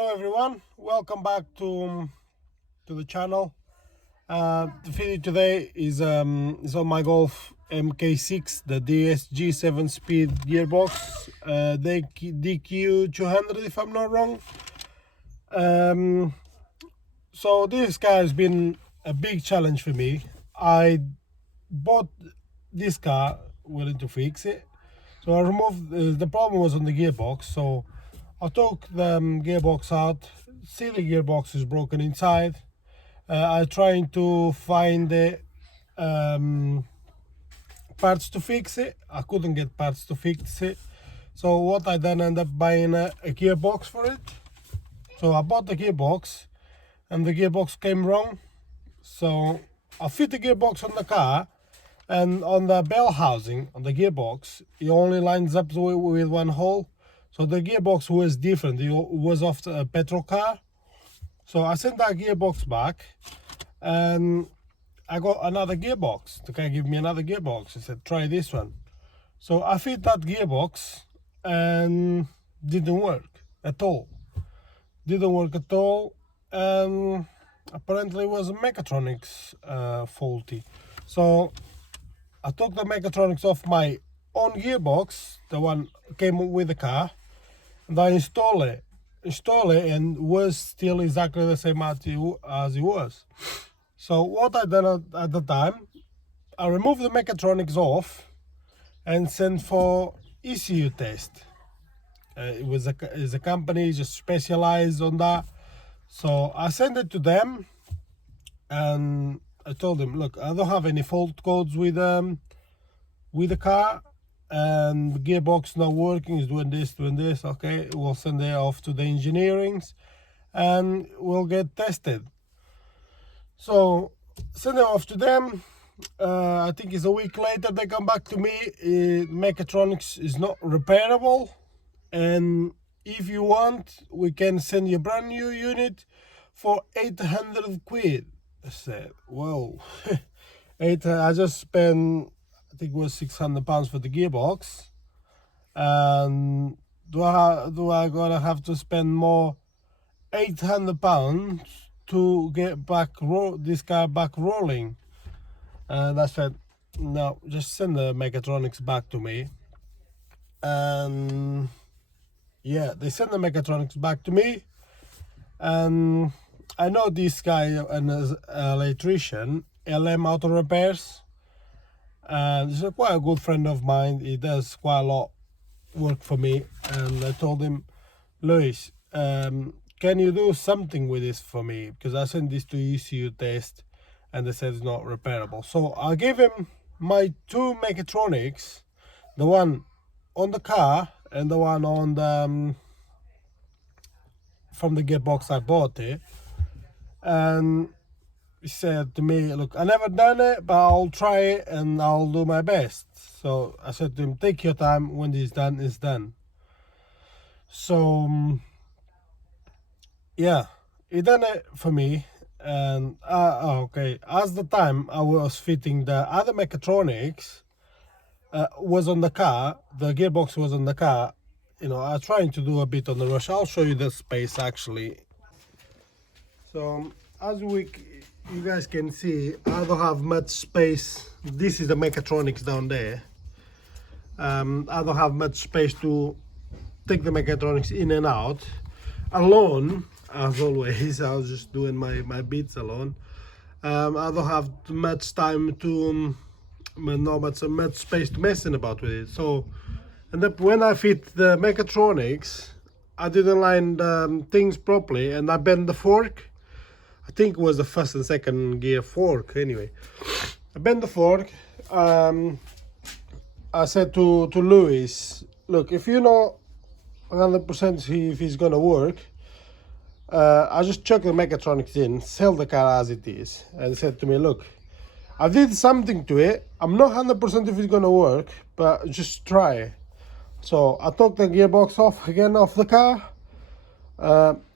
Hello everyone, welcome back to the channel. The video today is on my Golf MK6, the DSG 7-speed gearbox, DQ 200 if I'm not wrong. So this car has been a big challenge for me. I bought this car willing to fix it, so I removed the problem was on the gearbox. So I took the gearbox out, see the gearbox is broken inside. I trying to find the parts to fix it. I couldn't get parts to fix it. So what I then end up buying a gearbox for it. So I bought the gearbox and the gearbox came wrong. So I fit the gearbox on the car, and on the bell housing on the gearbox, it only lines up with one hole. So the gearbox was different. It was off a petrol car. So I sent that gearbox back and I got another gearbox. The guy gave me another gearbox. He said, try this one. So I fit that gearbox and didn't work at all. Didn't work at all. And apparently it was mechatronics faulty. So I took the mechatronics off my own gearbox, the one came with the car, and I installed it and was still exactly the same as it was. So what I done at the time, I removed the mechatronics off and sent for ECU test. It was a company just specialized on that. So I sent it to them and I told them, look, I don't have any fault codes with the car, and the gearbox not working, is doing this. Okay, we'll send it off to the engineerings and we'll get tested. So send it off to them. I think it's a week later they come back to me. Mechatronics is not repairable, and if you want we can send you a brand new unit for 800 quid. I said, whoa. I just spent, I think it was £600 for the gearbox, and do I gonna have to spend more £800 to get back this car back rolling? And I said, no, just send the mechatronics back to me. And yeah, they sent the mechatronics back to me, and I know this guy, an electrician, LM Auto Repairs. And he's quite a good friend of mine. He does quite a lot of work for me. And I told him, Luis, can you do something with this for me? Because I sent this to ECU test and they said it's not repairable. So I gave him my two mechatronics, the one on the car and the one on the from the gearbox I bought it. And he said to me, look, I never done it, but I'll try it and I'll do my best. So I said to him, take your time. When it's done, it's done. So yeah, he done it for me. And okay, as the time I was fitting the other mechatronics was on the car, the gearbox was on the car, you know, I was trying to do a bit on the rush. I'll show you the space actually. So as you guys can see, I don't have much space. This is the mechatronics down there. I don't have much space to take the mechatronics in and out alone. As always, I was just doing my bits alone. I don't have much time to not much space to messing about with it. So, and when I fit the mechatronics, I didn't line the things properly, and I bent the fork. I think it was the first and second gear fork. Anyway, I bent the fork. I said to Luis, look, if you know 100% if it's gonna work, I just chuck the mechatronics in, sell the car as it is. And he said to me, look, I did something to it. I'm not 100% if it's gonna work, but just try it. So I took the gearbox off again off the car,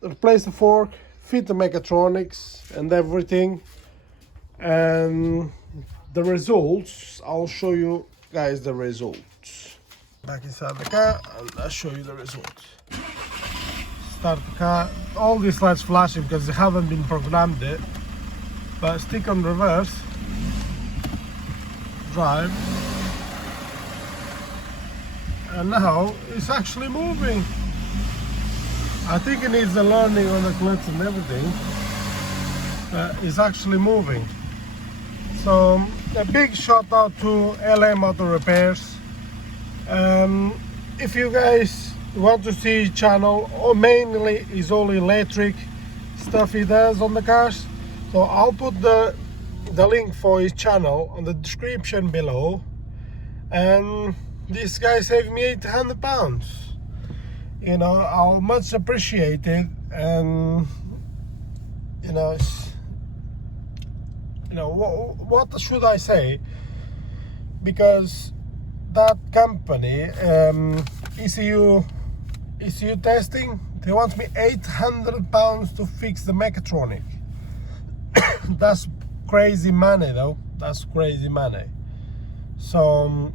replaced the fork, fit the mechatronics and everything, and the results, I'll show you guys the results. Back inside the car and I'll show you the results. start the car. All these lights flashing because they haven't been programmed it. But stick on reverse, drive, and now it's actually moving. I think it needs a learning on the clutch and everything. It's actually moving. So a big shout out to LM Auto Repairs. If you guys want to see his channel, or mainly is all electric stuff he does on the cars, so I'll put the link for his channel on the description below. And this guy saved me £800. You know, I'll much appreciate it. And you know, what should I say? Because that company, ECU testing, they want me £800 to fix the mechatronic. That's crazy money though. That's crazy money. So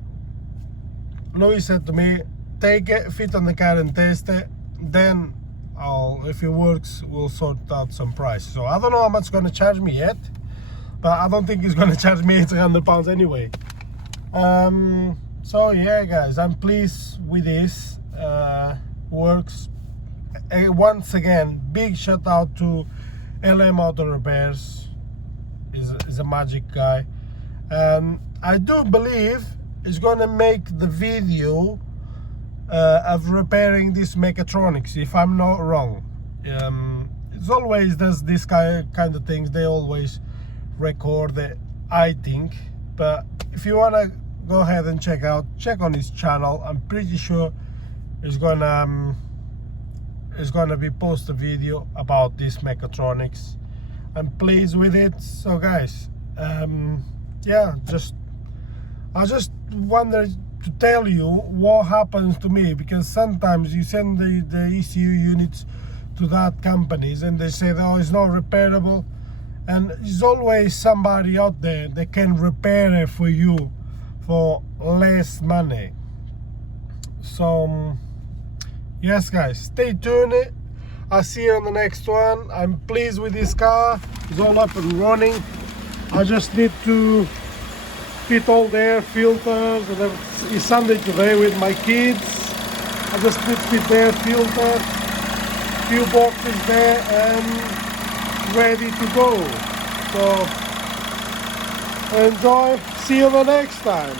Louis said to me, take it, fit on the car and test it, then if it works, we'll sort out some price. So I don't know how much it's gonna charge me yet, but I don't think it's gonna charge me £800 anyway. So yeah guys, I'm pleased with this. Works. Once again, big shout out to LM Auto Repairs. Is a magic guy. I do believe he's gonna make the video of repairing this mechatronics, if I'm not wrong. It's always does this kind of things. They always record it, I think. But if you wanna go ahead and check on his channel, I'm pretty sure he's gonna be post a video about this mechatronics. I'm pleased with it. So guys, yeah, I just wanted to tell you what happens to me, because sometimes you send the ECU units to that companies and they say, oh, it's not repairable, and there's always somebody out there that can repair it for you for less money. So yes guys, stay tuned. I'll see you on the next one. I'm pleased with this car. It's all up and running. I just need to fit all the air filters, and it's Sunday today with my kids. I just need to fit the air filter, few boxes there, and ready to go. So enjoy. See you the next time.